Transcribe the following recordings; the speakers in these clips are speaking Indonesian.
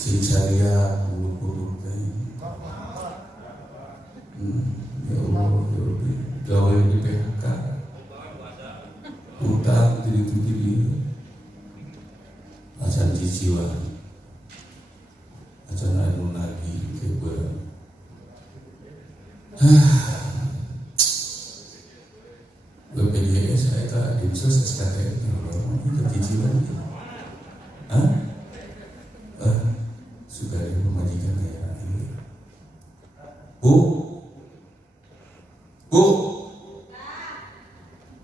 sing saya guru teh. Ya Allah, ya Rabbi, gawe di PHK. Utang diri acan ciciwa. Acan anu lagi ke barang. BPJS saya tak dinsos SKTN itu cicilan. Sudah ada pemajikan ya. Bu,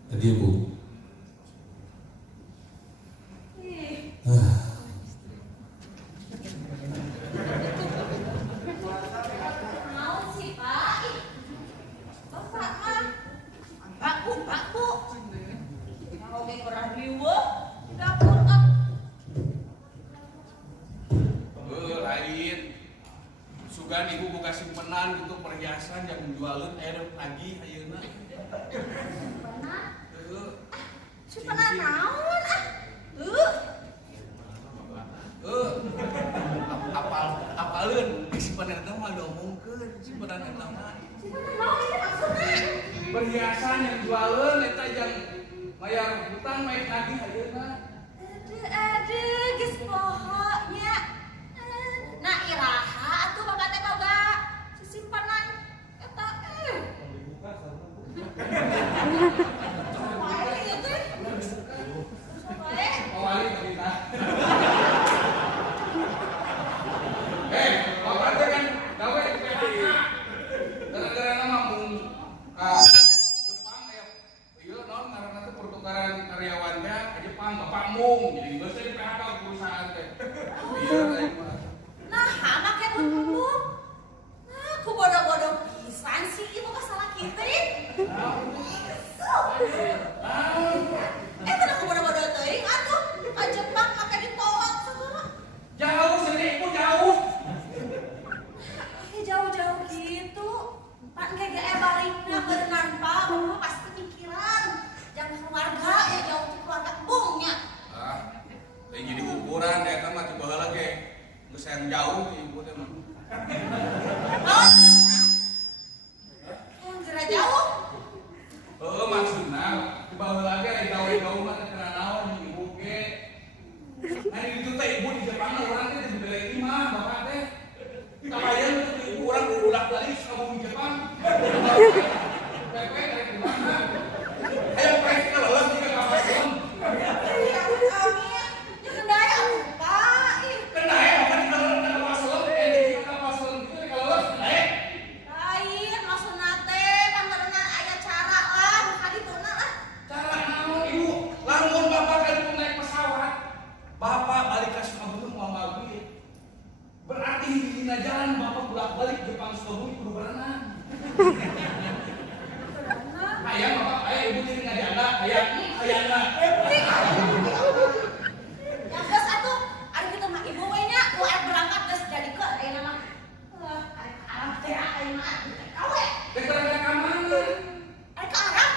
tadi Bu. Sugan ibu buka simpenan gitu perhiasan yang jualan lagi ayeuna. Simpenan naon apaleun di simpenan eta mah diomongkeun simpenan eta mah. Simpenan naon itu maksudnya? Perhiasan yang jualan eta yang bayar hutang main lagi ayeuna. Aduh, geus pohoknya. Nah, iraha atuh bapak teh boga simpanan eta Bae ieu teh. Bae. Awali kita. Bapak teh kan gawe di PHK. Gara-gara nama mung Jepang aya ieu naon ngaranna teh pertukaran karyawan teh ka Jepang Bapak mung jadi geus di PHK perusahaan teh. Ieu teh mah. Nah, make lembut. Nah, ku bodoh-bodoh pisan sih ibu ka salah kiting. Kenapa bodoh-bodoh teuing atuh? Ka Jepang make ditolak segala. Jauh sendiri ibu jauh. Jauh-jauh gitu. Pan kayak balikna berenang Pak, bapak pasti pikiran. Jangan keluarga ya jauh ke keluarga bungnya. Teh jadi ukuran deh kan mah coba heula ge. Geus yang jauh ti ibu teh mah. Yang geura jauh. Maksudna coba heula ge ari gawe-gawe mah teh kana naon ibu ge. Ari ditu teh ibu di Jepang urang teh dibeleki mah bapak teh. Kabayan tuh ibu urang bolak-balik ka bumi Jepang. Pepe dari mana? Ayo prek kalau lah tiga kapason. Iya, amin. Ya kendaya atuh Pak. Kendaya apa di kalau ada kapason? Di kapason itu di kalau lah kendaya. Lain maksudna teh pangareuna aya cara lah, bukan dituna lah. Cara naon ibu? Lamun bapak kan naik pesawat, bapak balik ke Sukabumi mau maghrib. Berarti di jalan bapak bolak-balik Jepang Sukabumi kudu berenang. Ayah bapak, ayah ibu tiri ngajanda, ayahna. Ya geus atuh, ari kitu mah ibu we nya nu arep berangkat geus jadikeun ayeuna mah. Ari ka Arab teh ayeuna teh kawe. Teh berangkat ka mana? Ari ka Arab.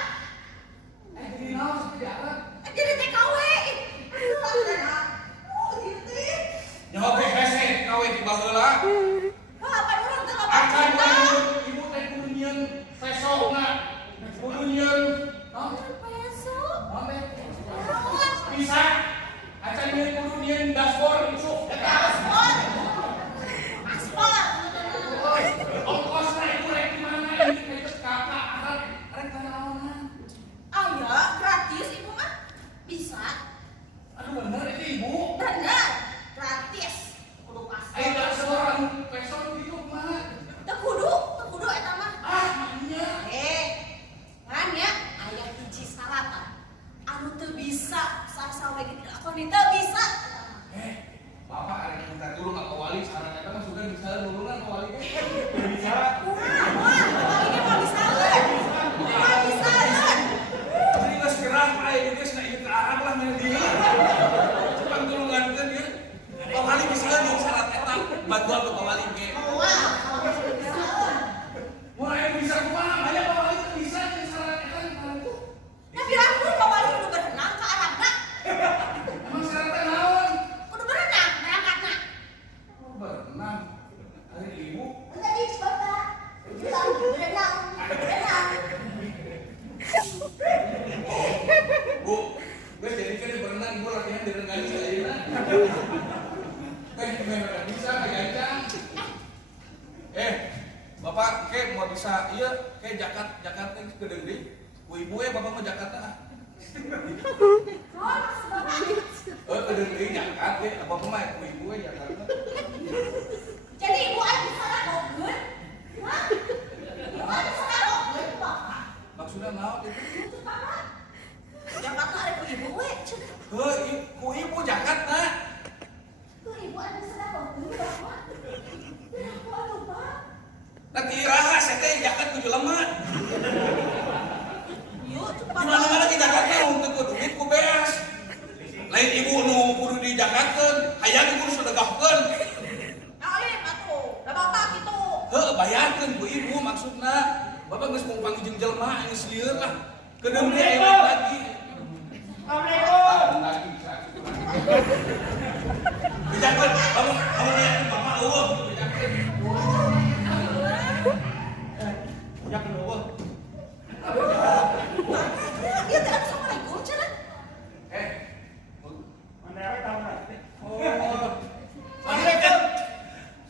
Jadi naon seperti Arab? Jadi TKW. Nyawa PHC kawe di baheula. Apa urang teh Akan ngomong ibu teh kudu nyieun pesona. Kudu nyieun peso. naon teh? Bisa. Acan nyieun kudu nyieun dashboard isu. Eta Paspor. Paspor. ongkosna ibu rek di mana ini teh kakak Arab rek kana naonan. Aya gratis ibu mah. Bisa. Aduh bener itu ibu. Bener. Gratis. Kudu paspor. Ayo dah seorang peson gitu mah. Teu kudu eta mah. Iya. Kan ya, aya hiji salatan. Anu teu bisa sasawe dilakoni teu bisa. Bapak arek minta tulung ka wali saran eta mah sudah bisa nulungan ka wali ge. Bisa. Wah, paling mah bisa euy. Mah bisa euy. Jadi geus gerah pae geus na ieu Arab lah mah dia. Cuma tulungankeun ya. Ka wali bisa jeung syarat eta bantuan ka wali ge. Wah, Wah, bisa kumaha? Aya ka wali teh bisa jeung syarat eta kana tuh. tapi aku bawa kudu berenang ke Arabna. Emang syaratnya naon? Kudu berenang berangkatna. gimana bisa gancang. Bapak mau bisa iya jakat teh geudeung deui. Ku ibu bapak mah jakatna. Geudeung deui jakat ge bapak mah ku ibu jakatna. Jadi ibu ada bisa lakukan? Hah? Ibu ada bisa lakukan bapak? Maksudnya naon itu? Itu paman. Jakarta ada ku ibu we. Ku ibu jakatna. Ku ibu ada bisa lakukan bapak? Aku lupa. Nanti iraha saya jaket ku jelema. Yuk, Di mana-mana kita jakatna untuk ku duit ku beas. Lain ibu nu kudu dijakatkeun, hayang ibu sedekahkeun. Bayarkeun ku ibu maksudna. Bapak geus mung panggih jeung jelema geus lieur lah. Kedeung teh enak lagi. Assalamualaikum. Lagi bisa. Dijakeun, kamu lihat bapak eueuh dijakeun. Dijakeun eueuh. Ya tidak assalamualaikum cenah. Mana aya tahu na? Assalamualaikum.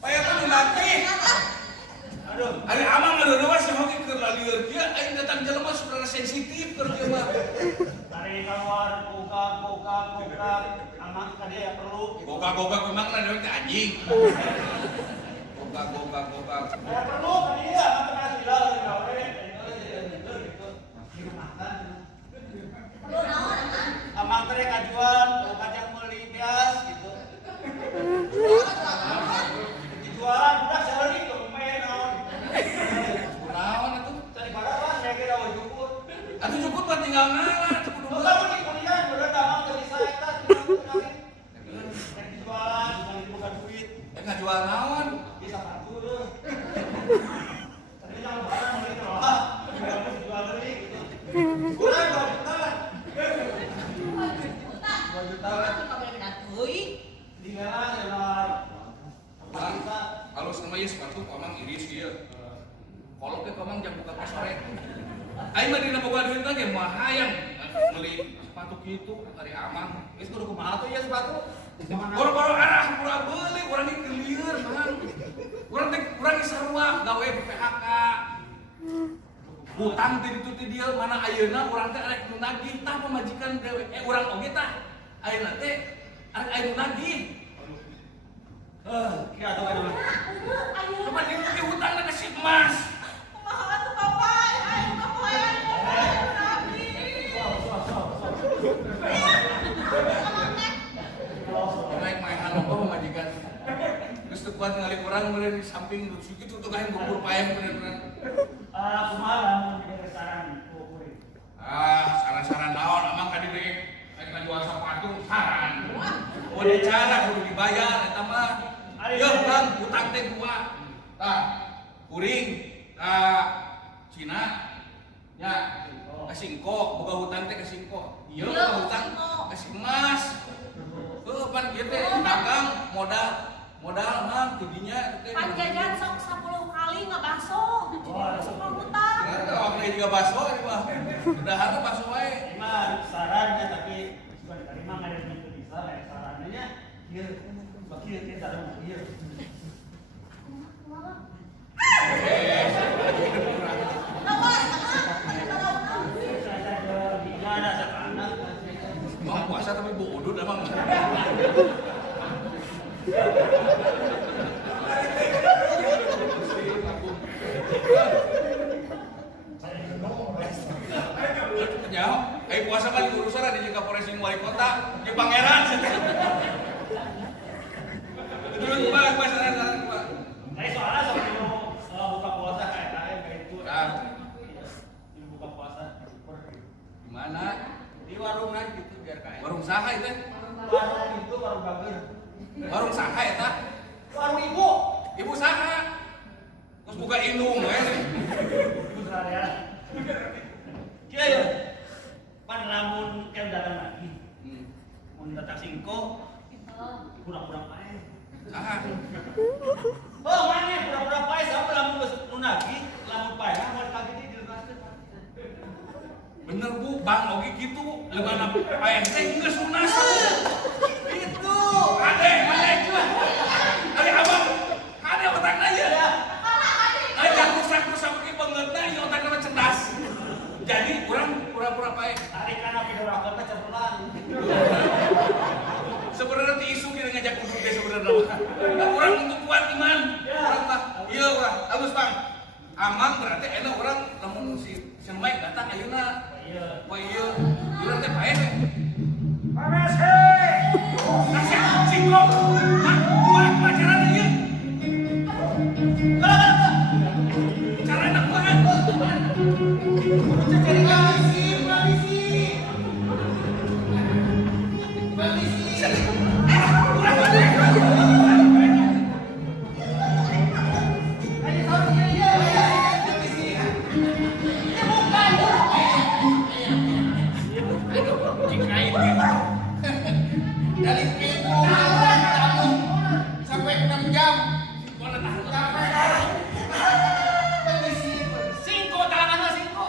Paya kudu mati. Aduh, ari amang ngeureuh sih hoki keur lalieur kieu aing datang jelema saudara sensitif keur kieu mah. Ari keluar buka amang ka dia perlu. Goga-goga memang na dewe teh anjing. Goga. Aya perlu ka dia mah sila gawe gitu. Hidup makan. Perlu naon amang? Amang teh kajuan kajang meuli bias gitu. Dijualan udah sehari ke rumah naon. Naon atuh? Cari barawan ya kira jukut. Atuh cukup mah tinggal ngalah cukup Lu dulu. kamu di kuliah udah amang teh bisa eta dijualan cuma dibuka duit. Ngajual naon? Bisa kantor. Tapi jangan barang mulai terolah. Kamu dijual beli gitu. Kurang 2 juta lah. 2 juta lah. Di mana ya Kalau sama ieu sepatu komang iris ieu. Kalau ke komang jam buka pas sore. Aing mah dina boga duit teh ge mah hayang meuli sepatu kitu ari amang. Geus kudu kumaha tuh ya sepatu? Boro-boro arah pura beuli urang ge gelieur mang. Urang ge sarua gawe PHK. Hutang teh ditu teh dieu mana ayeuna urang teh arek nu nagih tah pamajikan dewe urang oge tah. Ayeuna teh arek aya nu nagih. Kira tuh kan. Kapan dia pakai hutang dan kasih emas? Kumaha tuh bapak? Ayo bapak ayo. Naik mainan apa pemajikan? Terus tuh kuat ngalih orang bener di samping terus gitu tuh kan gugur payah bener-bener. Kumaha lamun di restoran kuring. Saran-saran naon emang kan di kayak jual sepatu saran. Mau dicara kudu dibayar eta mah. Yeuh Bang, hutang teh gua. Tah, kuring ka Cina. Ya, ka Singko, boga hutang teh ka Singko. Ieu boga hutang ka emas. Pan ieu teh dagang modal mah tidinya teh. Pan jajan sok 10 kali ngabaso. Sok hutang. Eta waktu juga baso ini mah. Udahan baso wae. Mah sarannya tapi sudah diterima nggak ada yang bisa kayak sarannya. Ieu bakil kita ada ieu. Mau puasa tapi bodoh emang. Nyaho, ayo puasa mah di urusan ada di Kapolres jeung wali kota, di pangeran. Terus Pak, saran-saran Pak. Kayak soalnya soal buka puasa kayak itu. Di buka puasa super. Di mana? Di warung kan gitu biar kayak. Warung saha itu? Warung itu warung bager. Warung saha eta? Warung ibu. Ibu saha? Terus buka indung we. Ibu ya. Kieu ya. Pan lamun kan datang lagi. Mun datang singko. Kurang-kurang pae. Saha? Oh, mana kurang-kurang pae sampai lamun geus nu nagih, lamun pae mah kagih di dilegaskeun. Bener Bu, Bang oge gitu. Leunana paeh teh geus lunas. Itu. Ade, bener nama. Orang untuk kuat iman. Orang mah, iya wah, halus bang. Amang berarti enak orang namun si Mike datang ayeuna. Oh iya, urang teh bae. Pamese. Nasihat singkong. Buat pacaran ieu. Cara enak banget. Cari polisi. Dari pintu ruang tamu sampai 6 jam. Singko tangan singko.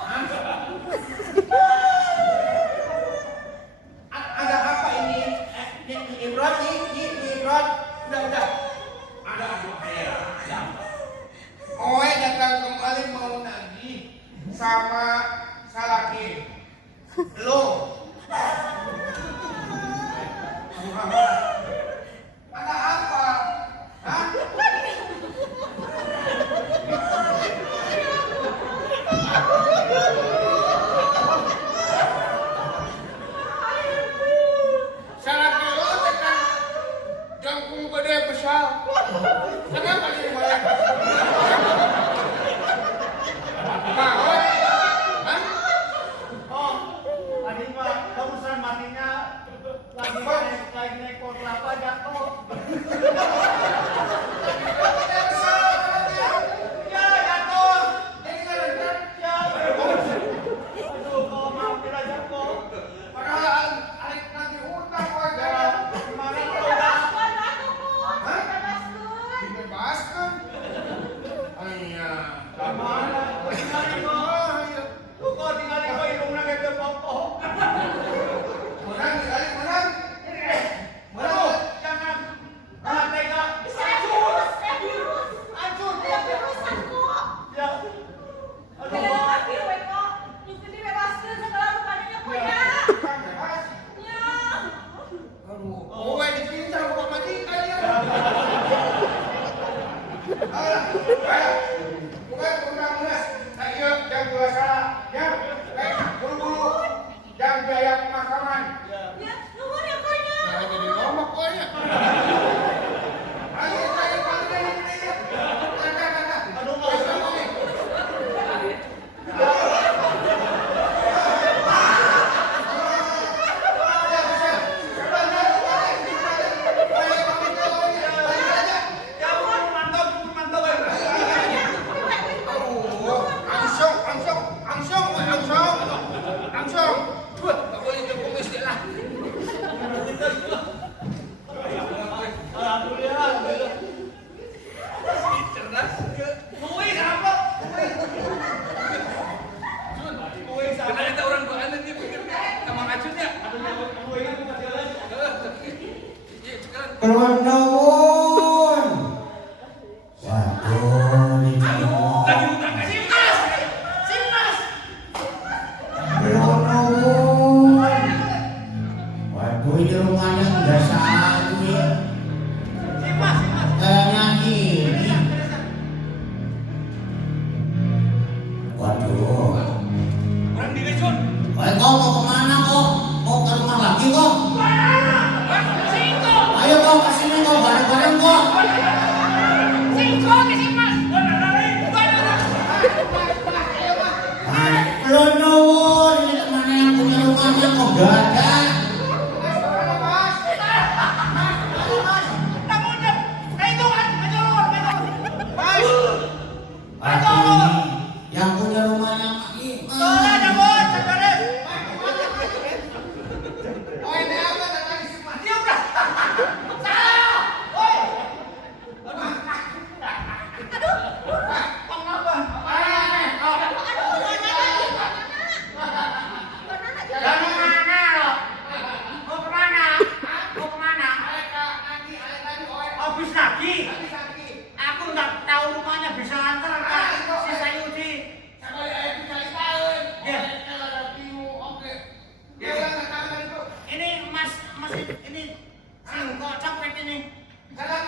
Ada apa ini? Imron, Imron. Udah. Ada apa? Oe datang kembali mau nagih sama Salaki. Lo. Ada apa? Hah? Salaki lo tekan jangkung gede besar. Kenapa sih balik? Mau? Hah? Oh, tadi mah barusan matinya lagi naik pohon kelapa jatuh. Ya jatuh. Jadi kan Ya. Aduh, kau maafin aja kok. padahal adik nanti utang wajah. Gimana Sing kalau udah? bebaskeun atuh Pun. Hah? Bebaskeun. Dibebaskan. Iya. Gimana? Tinggalin kok. Oh iya. Lu kok tinggalin kok hidungnya kayak bepopok. Menang, menang. Aduh, jangan. Jangan tega. Virus. Hancur. Ada virusan kok. Ya. Ada Aduh. lagi we kok. Nyukur dibebaskeun segala rupanya kok ya. Kan bebas. Ya. Aduh. Kowe dicinta kok majikan ya. Alah, ayo. Kowe undang ulas. Ayo jam 2 salah. Ya. Baik, buru-buru. Jam biaya pemakaman. Ya, nuhun ya konya. Nah, jadi ngomong kowe. Ayo, ayo panggil ini. Kakak. Aduh, nggak usah. Ya, mantap. Wah, tak boleh jauh mistik lah. Alhamdulillah. Cerdas. Kuis apa? Jun, benar kata orang tua anda dia pikir emang acunnya. Iya, sekarang. Keluar nuwun. Waduh, ini Lagi utang ke Simnas. keluar nuwun. Waduh, ini rumahnya udah satu ya. Kayaknya ini. Waduh. Orang diri Jun. Kau mau kemana kok? Mau ke rumah lagi kok? Singko. Ayo kau kesini kau bareng-bareng kok. Singko ke Simnas. Lo nuwun, ini kemana yang punya rumahnya kok gak ada? Aduh, yang punya rumahnya gimana? Oh, ini apa datang di sini? Habis lagi. Aku nggak tahu rumahnya bisa antar kan si Sayudi. Ini mas ini singkong copet ini. Salah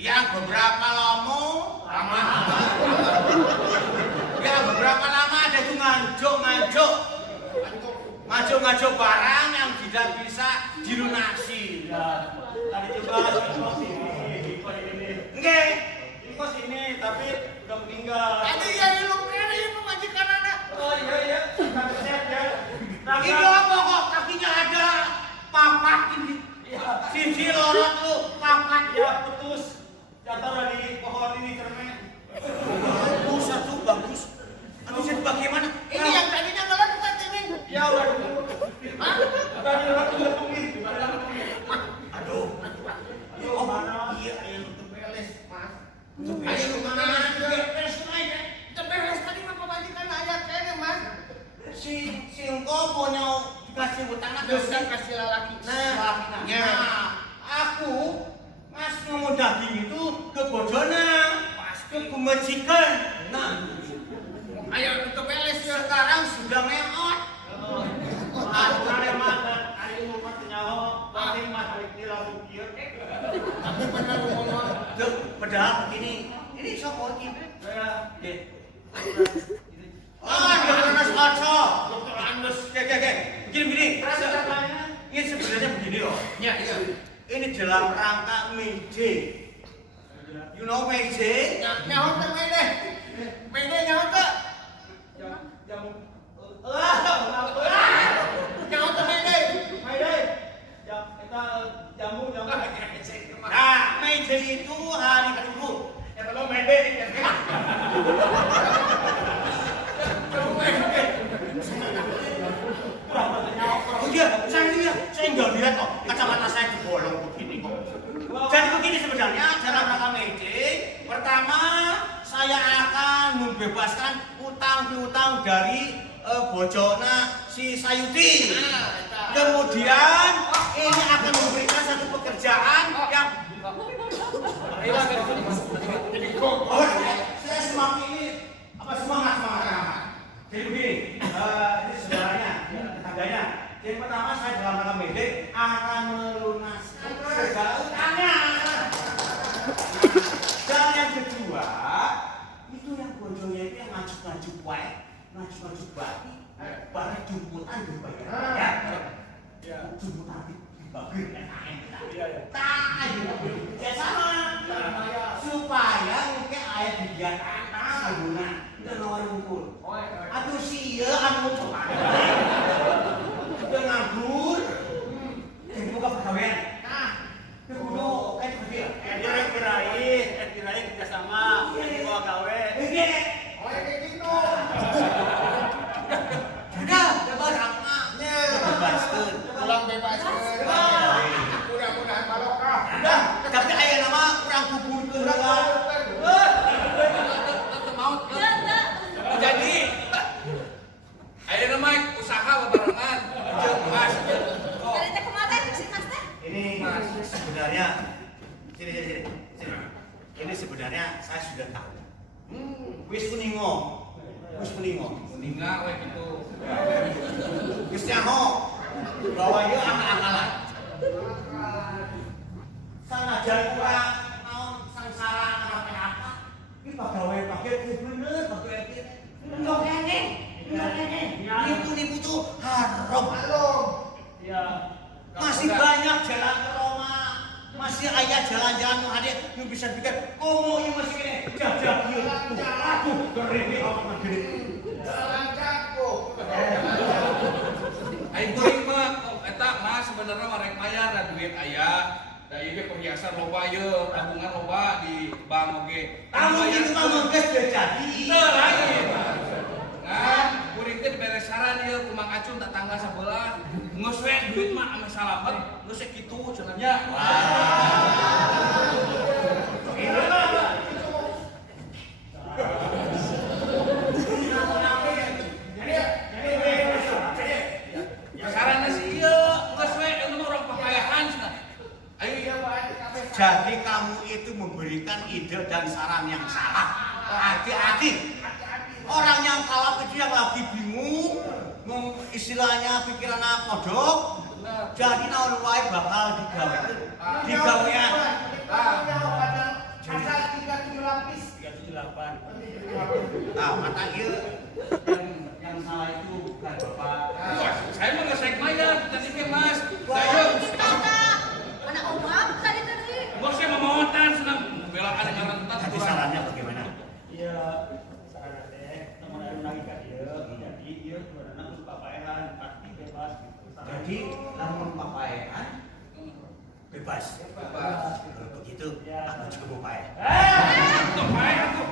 Yang beberapa lama ada itu nganjuk barang yang tidak bisa dilunasi. Ya, tadi juga ini. Nggih. Ini sini, tapi udah meninggal. Tadi yang ilmu ini majikan anak. Oh iya, kaki sehat ya. Ini apa kok kakinya ada papat ini? Sisi loro tuh papat. Ya, putus. Jatuh dari pohon ini cermin. Buset tuh bagus. Aduh, jadi bagaimana? Ini yang tadinya ngelakukan ini. Ya udah dulu. Hah? Udah dilepungin. Aduh. Ayo mana? Iya, ayo untuk beles, Mas. Ayo kemana? Beres aja. Teberes tadi mah pemajikan ayat kayaknya mas. Si engko punya dikasih hutang Dosa kasih lelaki. Nah, aku Mas ngomong daging itu ke bodona, ke pemajikan. Nah, Ayo untuk beres ya. sekarang sudah meot. Aku rema dan ayo rumah nyaho, paling mas hari ini langsung kieu. Tapi benar ngomong. Tuh, padahal begini. Ini sapa iki? Saya Nggih. Dokter Andes Oco. Dokter Andes. Oke. Begini. rasanya Ini sebenarnya begini loh. Ya iya. Ini dalam rangka Meje. You know Meje? Nyawa ke Mede. Mede nyawa ke. jamu. Nyawa ke Mede. Mayday. Kita jamu. Nah, Meje itu hari ke-10. Ya kalau Mede ya. Oh iya, saya nggak lihat kok kacamata saya dibolong begini kok. Jadi begini sebenarnya dalam rangka Meje, pertama saya akan membebaskan utang piutang dari bojona si Sayuti. Kemudian ini akan memberikan satu pekerjaan yang saya semangat ini semangat. Jadi begini, ini saudaranya, tetangganya. Yang pertama saya dalam rangka Meje akan melunaskan segala utangnya. Dan yang kedua, itu yang bojonya itu yang ngajuk-ngajuk wae, ngajuk-ngajuk bagi, barang jumputan dibayar. Ya, jumputan dibagi ya sama supaya mungkin ayat dibiar anak guna dan ngawur. Aduh sih ya anu udah nganggur jadi buka pegawaian itu kudu kayak begitu kirain kerjasama gua gawe. Oh ya kayak gitu. udah barangnya bebaskan Pulang bebas. Mudah-mudahan barokah. udah tapi ayah nama kurang kubur ke Jadi ayo nama usaha barengan jeung Mas. Dari teh kumaha teh sih Mas teh? ini sebenarnya sini. Ini sebenarnya saya sudah tahu. Wis kuningo. Ninga we kitu. Wis nyaho bahwa ieu akal-akalan. Sanajan kurang naon sangsara kana PHK. Iki pagawe pakai bener pakai iki. Enggak kene. Nipu tuh haram. Ya. Masih banyak jalan ke Roma. Masih ayah jalan-jalan nu hadir yang bisa bikin komo yang masih ini jajak ieu. Aduh, gede apa gede. Jalan jago. Aing teuing mah eta mah sebenarnya marek mayar da duit aya. Da ieu ge perhiasan loba ieu, tabungan loba di bank oge. Kamu itu mah mengges jadi. Teu lain. Nah, kuring teh beres saran ieu ku Mang Acun tetangga sabelah. Geus we duit mah ame salamet, geus kitu cenanya. Sarana si ieu geus we nu urang pakayahan cenah. Ayo Jadi kamu itu memberikan ide dan saran yang salah. Hati-hati. Orang yang kalah itu yang lagi bingung, istilahnya pikirannya kodok. Jadi naon wae bakal digawean. Nyawa ucapan. Nah, mata iya. Yang salah itu bukan Bapak. Wah, saya mah nggak saya mayat, tadi kan mas. Wah, Saya, gimana? Mana omam tadi? bos saya memohotan senang belaan karena tentang Tadi aturan. sarannya bagaimana? Iya, sarana teh teman anu lagi ka ieu, jadi ieu sebenarnya kun papaehan pasti bebas gitu. Jadi lamun papaean bebas. Bebas. Kalau begitu, aku juga mau pae. Tuh, baik aku.